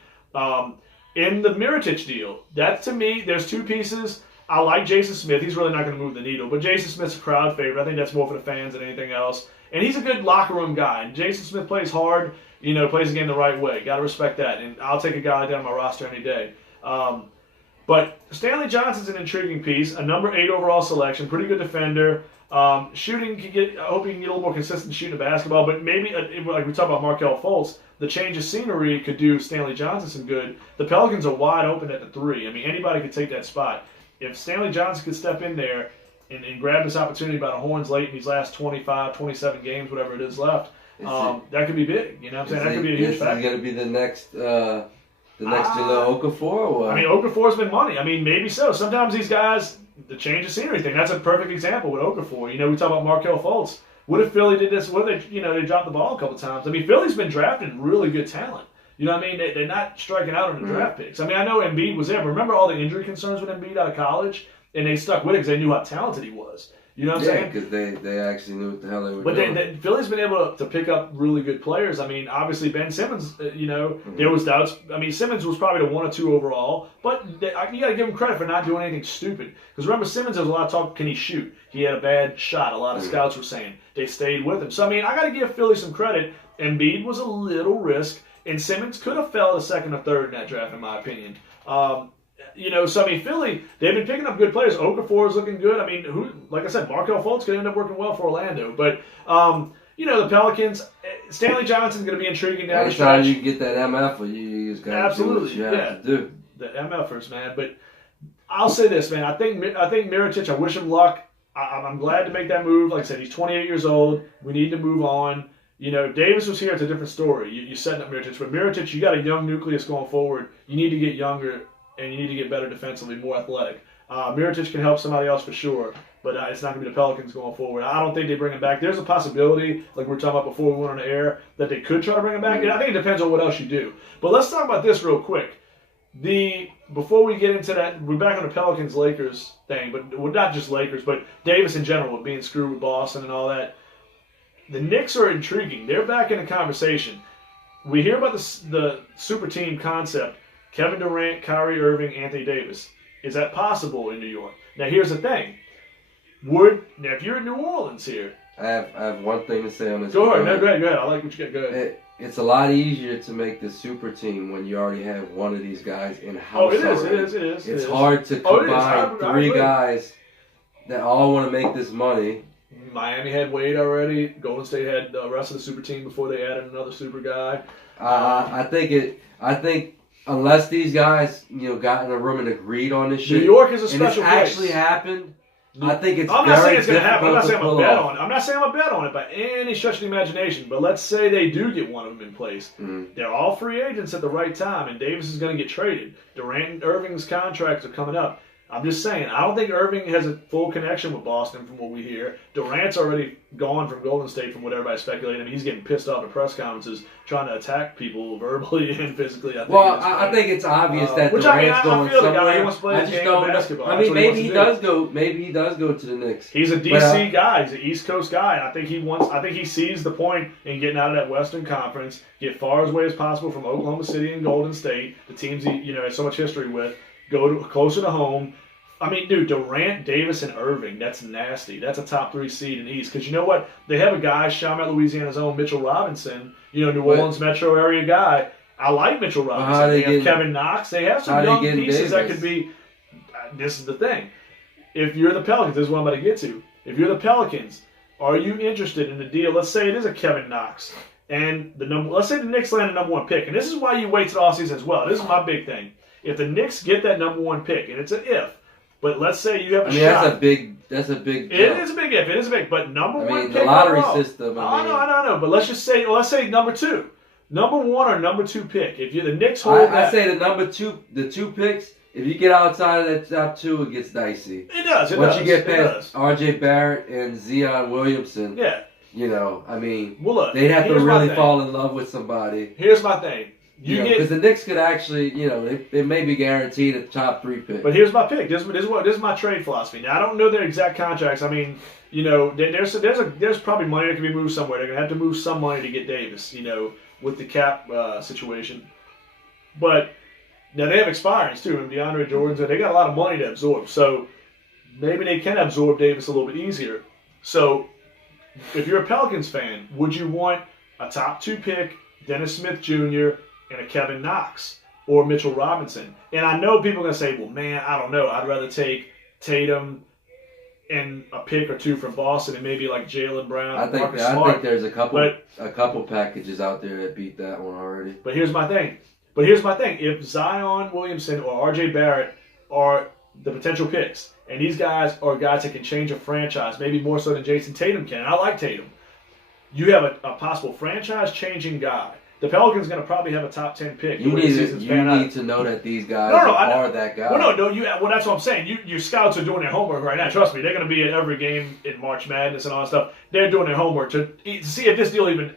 In the Mirotic deal, that to me, there's two pieces. I like Jason Smith. He's really not going to move the needle. But Jason Smith's a crowd favorite. I think that's more for the fans than anything else. And he's a good locker room guy. And Jason Smith plays hard, plays the game the right way. Got to respect that. And I'll take a guy like that on my roster any day. But Stanley Johnson's an intriguing piece, a number 8 overall selection, pretty good defender. Shooting can get. I hope he can get a little more consistent shooting of basketball, but maybe like we talked about Markelle Fultz, the change of scenery could do Stanley Johnson some good. The Pelicans are wide open at the 3. I mean, anybody could take that spot. If Stanley Johnson could step in there and grab this opportunity by the horns late in these last 25, 27 games, whatever it is left, that could be big. You know what I'm saying? That could be a huge factor. Is he going to be the next Jahlil Okafor? Or what? I mean, Okafor's been money. I mean, maybe so. Sometimes these guys, the change of scenery thing, that's a perfect example with Okafor. You know, we talk about Markelle Fultz. What if Philly did this? What if they dropped the ball a couple times? I mean, Philly's been drafting really good talent. You know what I mean? They're not striking out on the draft picks. I mean, I know Embiid was there, but remember all the injury concerns with Embiid out of college? And they stuck with it because they knew how talented he was. You know what I'm saying? Yeah, because they actually knew what the hell they were doing. But Philly's been able to pick up really good players. I mean, obviously Ben Simmons, there was doubts. I mean, Simmons was probably the 1 or 2 overall, but you got to give him credit for not doing anything stupid. Because remember, Simmons has a lot of talk, can he shoot? He had a bad shot, a lot of scouts were saying. They stayed with him. So, I mean, I got to give Philly some credit. Embiid was a little risk, and Simmons could have fell to 2nd or 3rd in that draft, in my opinion. So I mean, Philly, they've been picking up good players. Okafor is looking good. I mean, like I said, Markelle Fultz could end up working well for Orlando. But, the Pelicans, Stanley Johnson's going to be intriguing down the stretch. Anytime you can get that MF, you just got to do what you have to do. The MFers, man. But I'll say this, man. I think Mirotic, I wish him luck. I'm glad to make that move. Like I said, he's 28 years old. We need to move on. Davis was here. It's a different story. You're setting up Mirotic. But Mirotic, you got a young nucleus going forward. You need to get younger. And you need to get better defensively, more athletic. Mirotic can help somebody else for sure, but it's not going to be the Pelicans going forward. I don't think they bring him back. There's a possibility, like we were talking about before we went on the air, that they could try to bring him back. And I think it depends on what else you do. But let's talk about this real quick. Before we get into that, we're back on the Pelicans-Lakers thing, but not just Lakers, but Davis in general, with being screwed with Boston and all that. The Knicks are intriguing. They're back in the conversation. We hear about the super team concept. Kevin Durant, Kyrie Irving, Anthony Davis. Is that possible in New York? Now, here's the thing. Now, if you're in New Orleans here. I have one thing to say on this. Go ahead. No, go ahead. I like what you got. Go ahead. It's a lot easier to make the super team when you already have one of these guys in house. Oh, it is. It's hard to combine 3 guys that all want to make this money. Miami had Wade already. Golden State had the rest of the super team before they added another super guy. I think unless these guys, got in a room and agreed on this shit. New York is a special place. And it's actually happened. I think it's I'm not saying it's going to happen. I'm not saying I'm going to bet on it. I'm not saying I'm going to bet on it by any stretch of the imagination. But let's say they do get one of them in place. They're all free agents at the right time, and Davis is going to get traded. Durant and Irving's contracts are coming up. I'm just saying, I don't think Irving has a full connection with Boston from what we hear. Durant's already gone from Golden State from what everybody's speculating. I mean, he's getting pissed off at press conferences trying to attack people verbally and physically. I think it's obvious that Durant's going somewhere. He wants to play his game of basketball. I mean, maybe he does go to the Knicks. He's a DC guy. He's an East Coast guy. And I think he sees the point in getting out of that Western Conference, get far as away as possible from Oklahoma City and Golden State, the teams he has so much history with. Go closer to home. I mean, dude, Durant, Davis, and Irving, that's nasty. That's a top 3 seed in the East. Because you know what? They have a guy, Chalmette, Louisiana's own Mitchell Robinson, New Orleans metro area guy. I like Mitchell Robinson. They have Kevin Knox. They have some young pieces that could be. This is the thing. If you're the Pelicans, this is what I'm going to get to. If you're the Pelicans, are you interested in the deal? Let's say it is a Kevin Knox. And let's say the Knicks land the #1 pick. And this is why you wait till the offseason as well. This is my big thing. If the Knicks get that #1 pick, and it's an if, but let's say you have a shot. That's a big. It is a big if. It is a big. But #1 pick. The lottery system. I know. But let's say #2, #1 or #2 pick. If you're the Knicks, I say the 2 picks. If you get outside of that top 2, it gets dicey. It does. Once you get past R.J. Barrett and Zion Williamson. Yeah. Look, they'd have to really fall in love with somebody. Here's my thing. Because the Knicks could actually, they may be guaranteed a top 3 pick. But here's my pick. This is my trade philosophy. Now I don't know their exact contracts. I mean, there's probably money that can be moved somewhere. They're gonna have to move some money to get Davis, with the cap situation. But now they have expirings too, and DeAndre Jordan's. They got a lot of money to absorb, so maybe they can absorb Davis a little bit easier. So if you're a Pelicans fan, would you want a top 2 pick, Dennis Smith Jr., and a Kevin Knox? or Mitchell Robinson. And I know people are going to say, well, man, I don't know. I'd rather take Tatum and a pick or two from Boston and maybe like Jaylen Brown and Marcus Smart. I think there's a couple packages out there that beat that one already. But here's my thing. If Zion Williamson or R.J. Barrett are the potential picks, and these guys are guys that can change a franchise, maybe more so than Jason Tatum can. I like Tatum. You have a possible franchise-changing guy. The Pelicans going to probably have a top 10 pick. You need to know that these guys are that guy. Well, that's what I'm saying. Your scouts are doing their homework right now. Trust me, they're going to be at every game in March Madness and all that stuff. They're doing their homework to see if this deal even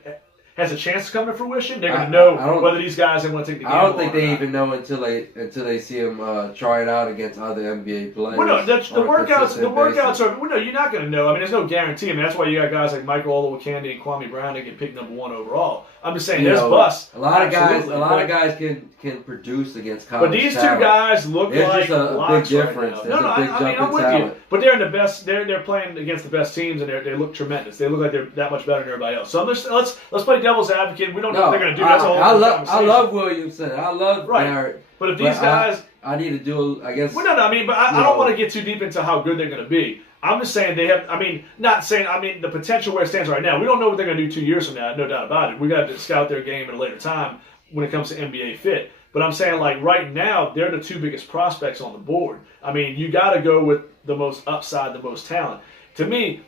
has a chance to come to fruition. They're going to know whether these guys want to take the game. I don't think they even know until they see them try it out against other NBA players. Well, no, the workouts are. Well, no, you're not going to know. I mean, there's no guarantee. I mean, that's why you got guys like Michael Olowokandi and Kwame Brown that get picked number 1 overall. I'm just saying, there's busts. A lot of guys can produce against college. But these two guys look like just a big difference. Right there's a big jump in with talent. you. But they're in the best. They're playing against the best teams, and they look tremendous. They look like they're that much better than everybody else. So let's play devil's advocate. We don't know what they're going to do. That's a whole I love Williamson. I love Barrett. But if these guys, I need to do. I guess. Well, no. I mean, but I don't want to get too deep into how good they're going to be. I'm just saying they have. I mean, not saying. I mean, the potential where it stands right now. We don't know what they're going to do 2 years from now. No doubt about it. We got to scout their game at a later time when it comes to NBA fit. But I'm saying, like, right now, they're the two biggest prospects on the board. I mean, you got to go with the most upside, the most talent. To me,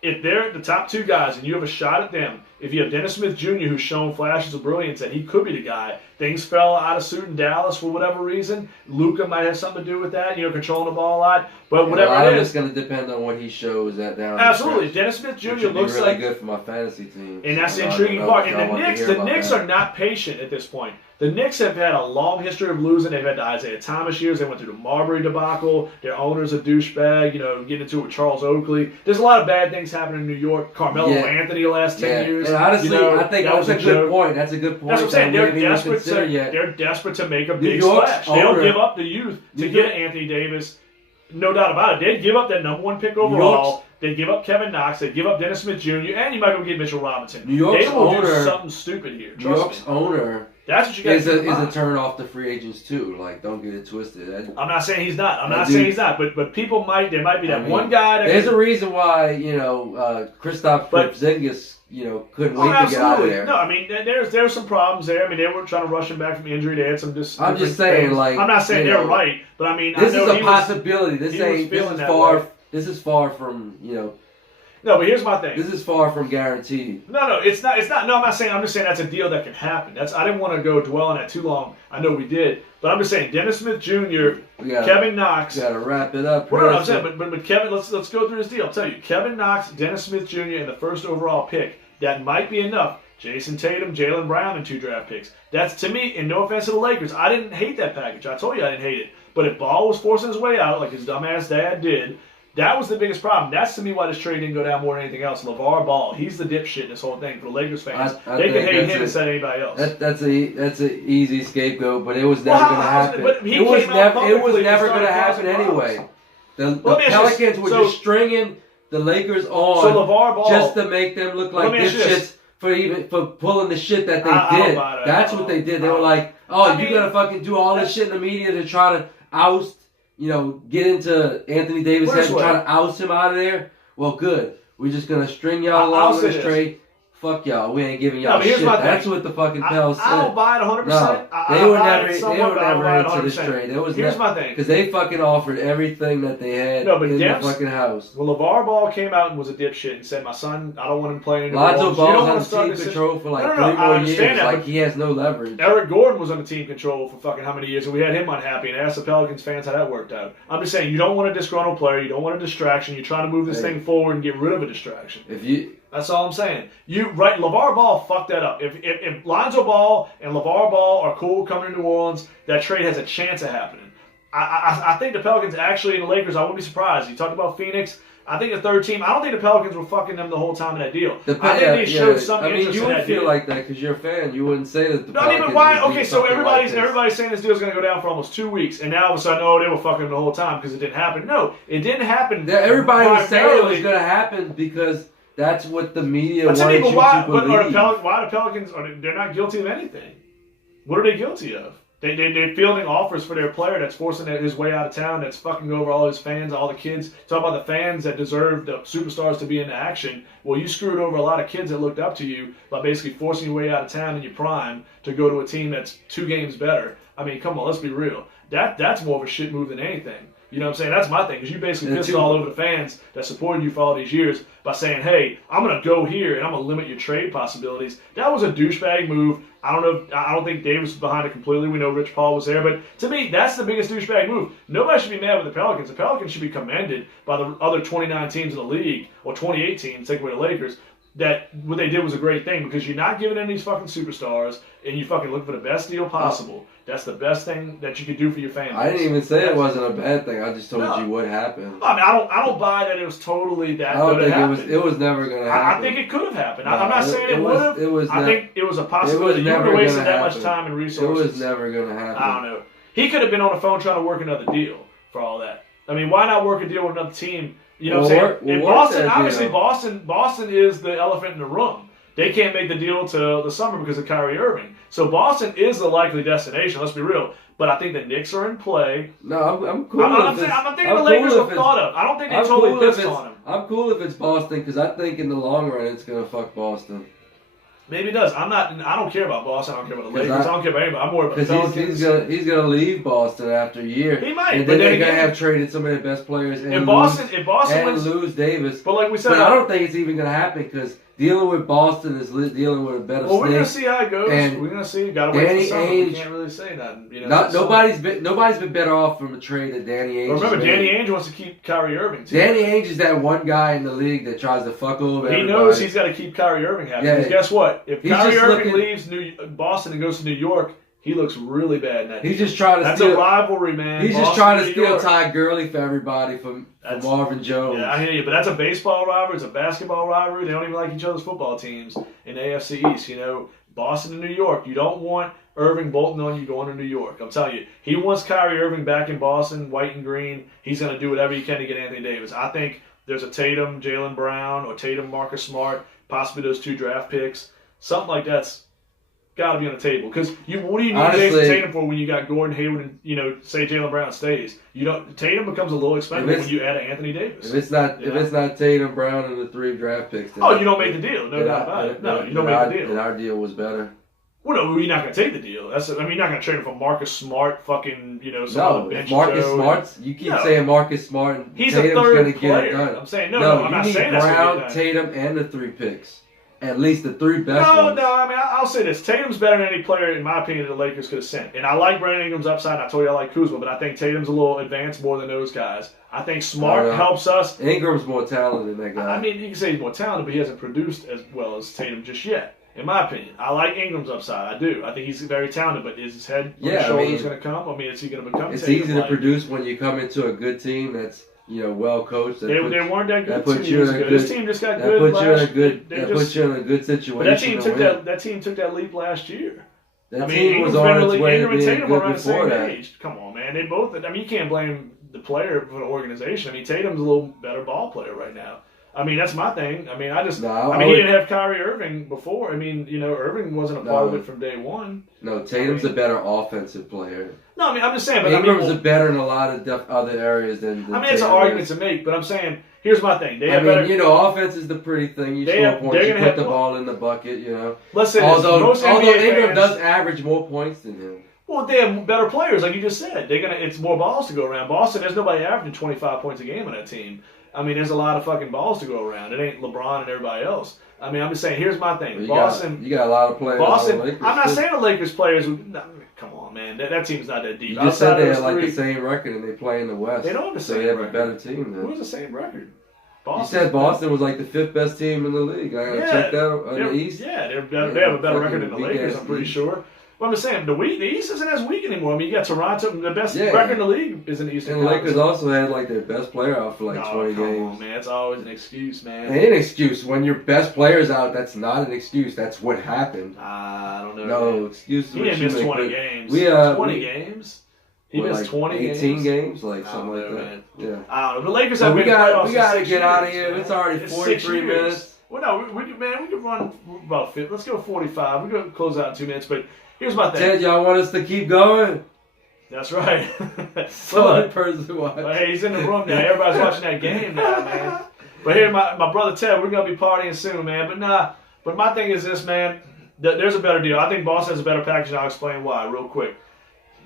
if they're the top two guys and you have a shot at them, if you have Dennis Smith Jr., who's shown flashes of brilliance that he could be the guy, things fell out of suit in Dallas for whatever reason. Luka might have something to do with that, controlling the ball a lot. But whatever it is, it's going to depend on what he shows at down. Absolutely. Dennis Smith Jr. looks really good for my fantasy team. And that's the intriguing part. And the Knicks are not patient at this point. The Knicks have had a long history of losing. They've had the Isaiah Thomas years. They went through the Marbury debacle. Their owner's a douchebag, getting into it with Charles Oakley. There's a lot of bad things happening in New York. Carmelo Anthony the last 10 years. And honestly, I think that's a good point. That's a good point. That's what I'm saying. They're desperate to make a big splash. They'll give up the youth to get Anthony Davis. No doubt about it. They'd give up that number 1 pick overall. They'd give up Kevin Knox. They'd give up Dennis Smith Jr. And you might go get Mitchell Robinson. New York's they will do something stupid here. New York's owner that's what you got to is a turn off to free agents too. Like, don't get it twisted. I'm not saying he's not. But people might. There might be that one guy. There's a reason why Kristaps Porzingis couldn't wait to get out of there. No, I mean there's some problems there. I mean they were trying to rush him back from injury. They had some. I'm just saying, things. I'm not saying they're right, but I mean this is a possibility. This is far from No, but here's my thing. This is far from guaranteed. No, it's not. No, I'm not saying. I'm just saying that's a deal that can happen. I didn't want to go dwell on that too long. I know we did, but I'm just saying Dennis Smith Jr., Kevin Knox. Got to wrap it up. Well, no, I'm saying, but Kevin, let's go through this deal. I'll tell you, Kevin Knox, Dennis Smith Jr., and the first overall pick. That might be enough. Jason Tatum, Jaylen Brown, and 2 draft picks. That's, to me, and no offense to the Lakers, I didn't hate that package. I told you I didn't hate it. But if Ball was forcing his way out, like his dumbass dad did, that was the biggest problem. That's, to me, why this trade didn't go down more than anything else. LeVar Ball, he's the dipshit in this whole thing for the Lakers fans. They can hate him instead of anybody else. That's an easy scapegoat, but it was never going to happen. It was never going to happen anyway. The Pelicans were just stringing the Lakers on Ball, just to make them look like dipshits for pulling the shit that they did. That's what they did. They were like, you gotta fucking do all this shit in the media to try to oust, get into Anthony Davis' head and try to oust him out of there. Well, good. We're just gonna string y'all along with this trade. Fuck y'all. We ain't giving y'all shit. That's what the fucking Pels said. I don't buy it 100%. No, they were never into this trade. Here's my thing. Because they fucking offered everything that they had in the fucking house. Well, LeVar Ball came out and was a dipshit and said, my son, I don't want him playing in the Lonzo Ball's on team control for like 3 more years. Like, he has no leverage. Eric Gordon was on the team control for fucking how many years, and we had him unhappy, and asked the Pelicans fans how that worked out. I'm just saying, you don't want a disgruntled player. You don't want a distraction. You're trying to move this thing forward and get rid of a distraction. That's all I'm saying. LeVar Ball fucked that up. If Lonzo Ball and LeVar Ball are cool coming to New Orleans, that trade has a chance of happening. I think the Pelicans actually and the Lakers, I wouldn't be surprised. You talked about Phoenix. I think the third team, I don't think the Pelicans were fucking them the whole time in that deal. I think they showed some interest in that deal. You would feel like that because you're a fan. You wouldn't say that the Pelicans but why? Okay, so everybody's saying this deal's going to go down for almost 2 weeks, and now all of a sudden, they were fucking them the whole time because it didn't happen. No, it didn't happen. Everybody was saying it was going to happen because that's what the media wanted you to believe. Why the Pelicans? They're not guilty of anything. What are they guilty of? They're fielding offers for their player that's forcing his way out of town, that's fucking over all his fans, all the kids. Talk about the fans that deserve the superstars to be in action. Well, you screwed over a lot of kids that looked up to you by basically forcing your way out of town in your prime to go to a team that's 2 games better. I mean, come on, let's be real. That's more of a shit move than anything. You know what I'm saying? That's my thing, because you basically pissed all over the fans that supported you for all these years by saying, hey, I'm going to go here and I'm going to limit your trade possibilities. That was a douchebag move. I don't think Davis was behind it completely. We know Rich Paul was there. But to me, that's the biggest douchebag move. Nobody should be mad with the Pelicans. The Pelicans should be commended by the other 29 teams in the league, or 28 teams, take away the Lakers, that what they did was a great thing, because you're not giving any of these fucking superstars and you fucking look for the best deal possible. That's the best thing that you could do for your family. I didn't even say it wasn't a bad thing. I just told you what happened. I mean, I don't buy that it was totally that. I don't think it was never going to happen. I think it could have happened. I'm not saying it would have. I think it was a possibility. You would have wasted that much time and resources. It was never going to happen. I don't know. He could have been on the phone trying to work another deal for all that. I mean, why not work a deal with another team? You know what I'm saying? In Boston, obviously, Boston is the elephant in the room. They can't make the deal till the summer because of Kyrie Irving. So Boston is the likely destination. Let's be real. But I think the Knicks are in play. No, I'm cool. I'm thinking the Lakers have thought of. I don't think they totally pissed on him. I'm cool if it's Boston, because I think in the long run it's gonna fuck Boston. Maybe it does. I don't care about Boston. I don't care about the Lakers. I don't care about anybody. I'm more about the Pelicans. He's gonna leave Boston after a year. He might. And then they're gonna have traded some of their best players and lose Davis. But like we said, I don't think it's even gonna happen, because dealing with Boston is dealing with a better. Well, we're gonna see how it goes. We're gonna see. Gotta wait for summer. We can't really say nothing. You know, nobody's been better off from a trade than Danny Ainge. Remember, Danny Ainge wants to keep Kyrie Irving too. Danny Ainge is that one guy in the league that tries to fuck over everybody. He knows he's got to keep Kyrie Irving happy. Yeah, because guess what? If Kyrie Irving leaves Boston and goes to New York, he looks really bad in that. He's just trying to That's steal. a rivalry, man. He's just trying to steal Ty Gurley for everybody from Marvin Jones. Yeah, I hear you, but that's a baseball rivalry. It's a basketball rivalry. They don't even like each other's football teams in the AFC East. You know, Boston and New York. You don't want Irving bolting on you going to New York. I'm telling you, he wants Kyrie Irving back in Boston, white and green. He's going to do whatever he can to get Anthony Davis. I think there's a Tatum, Jaylen Brown, or Tatum, Marcus Smart, possibly those 2 draft picks. Something like that's got to be on the table, because what do you need Jason Tatum for when you got Gordon Hayward and say Jaylen Brown stays? Tatum becomes a little expensive when you add Anthony Davis. If it's not Tatum, Brown, and the 3 draft picks, you don't make the deal. No doubt about it. No, you don't make the deal. Then our deal was better. Well, no, you're not going to take the deal. You're not going to trade him for Marcus Smart, fucking, some other bench. Marcus Smart. You keep saying Marcus Smart, and he's Tatum's a third gonna player. Get it done. I'm saying I'm not saying that's Brown, Tatum, and the 3 picks. At least the 3 best ones. No, I mean, I'll say this. Tatum's better than any player, in my opinion, the Lakers could have sent. And I like Brandon Ingram's upside. I told you I like Kuzma, but I think Tatum's a little advanced more than those guys. I think Smart helps us. Ingram's more talented than that guy. I mean, you can say he's more talented, but he hasn't produced as well as Tatum just yet, in my opinion. I like Ingram's upside. I do. I think he's very talented, but is his head on his shoulders going to come? I mean, is he going to become It's easy to produce when you come into a good team that's well coached. They weren't that good. This team just got good. That puts you in a good situation. But that team took that leap last year. That team was on its way to being good before that. Age. Come on, man. They both. I mean, you can't blame the player for the organization. I mean, Tatum's a little better ball player right now. I mean, that's my thing. I mean, he didn't have Kyrie Irving before. I mean, Irving wasn't a part of it from day one. No, Tatum's a better offensive player. No, I mean, I'm just saying. But Ingram's better in a lot of other areas than it's an argument to make, but I'm saying, here's my thing. Offense is the pretty thing. You score points, you put the ball in the bucket, Let's say although Ingram does average more points than him. Well, they have better players, like you just said. It's more balls to go around. Boston, there's nobody averaging 25 points a game on that team. I mean, there's a lot of fucking balls to go around. It ain't LeBron and everybody else. I mean, I'm just saying, here's my thing. You got a lot of players. Boston, on the Lakers, I'm not saying the Lakers players. Come on, man. That team's not that deep. You just said they have the same record and they play in the West. They don't have the same record. So they have a better team then. Who has the same record? Boston. You said Boston was like the 5th best team in the league. I gotta check that out in the East. Yeah, they have a better record than the Lakers, I'm pretty sure. But I'm just saying, the East isn't as weak anymore. I mean, you got Toronto, the best record in the league is in the Eastern Conference. And the Lakers also had their best player out for 20 games. Come on, man. It's always an excuse, man. It ain't an excuse. When your best player's out, that's not an excuse. That's what happened. I don't know. No, excuses. He didn't miss 20 games. 20 games? He missed 20 games? 18 games? Something like that. Man. Yeah. I don't know. The Lakers have been we got to get out of here. It's already 43 minutes. Well, no, we can run about 50. Let's go 45. We're going to close out in 2 minutes, but here's my thing. Ted, y'all want us to keep going? That's right. So the person watching. Hey, he's in the room now. Everybody's watching that game now, man. But here, my brother Ted, we're going to be partying soon, man. But my thing is this, man. There's a better deal. I think Boston has a better package, and I'll explain why real quick.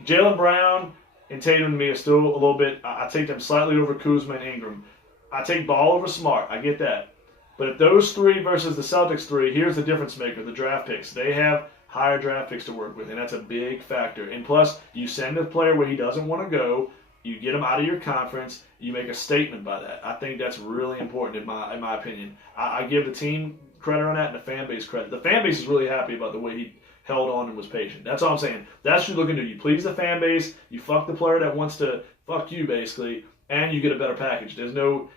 Jaylen Brown and Tatum to me are still a little bit, I take them slightly over Kuzma and Ingram. I take Ball over Smart. I get that. But if those three versus the Celtics three, here's the difference maker, the draft picks. They have higher draft picks to work with, and that's a big factor. And plus, you send a player where he doesn't want to go, you get him out of your conference, you make a statement by that. I think that's really important in my opinion. I give the team credit on that and the fan base credit. The fan base is really happy about the way he held on and was patient. That's all I'm saying. That's what you're looking to do. You please the fan base, you fuck the player that wants to fuck you, basically, and you get a better package. That's the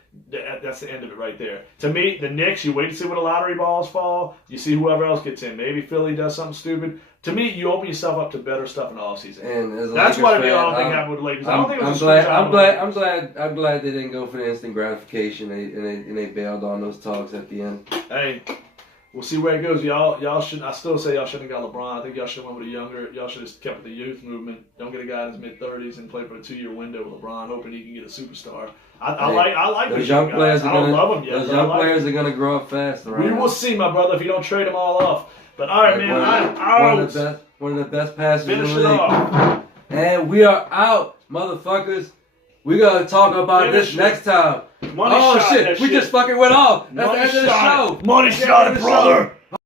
end of it right there. To me, the Knicks, you wait to see where the lottery balls fall. You see whoever else gets in. Maybe Philly does something stupid. To me, you open yourself up to better stuff in the offseason. And that's what I think happened with the Lakers. I'm glad they didn't go for the instant gratification and they bailed on those talks at the end. Hey, we'll see where it goes. Y'all should. I still say y'all shouldn't have got LeBron. I think y'all should have went with a younger. Y'all should have kept with the youth movement. Don't get a guy in his mid-30s and play for a 2-year window with LeBron, hoping he can get a superstar. I like those young players. I don't love them yet. Those young players are gonna grow up fast. We will see, my brother, if you don't trade them all off. But all right, man, I'm out. One of the best passes Finish in the it league. off. And we are out, motherfuckers. We gotta talk about this next time. Money shot, shit, we just fucking went off. That's the end of the show. Money shot, brother.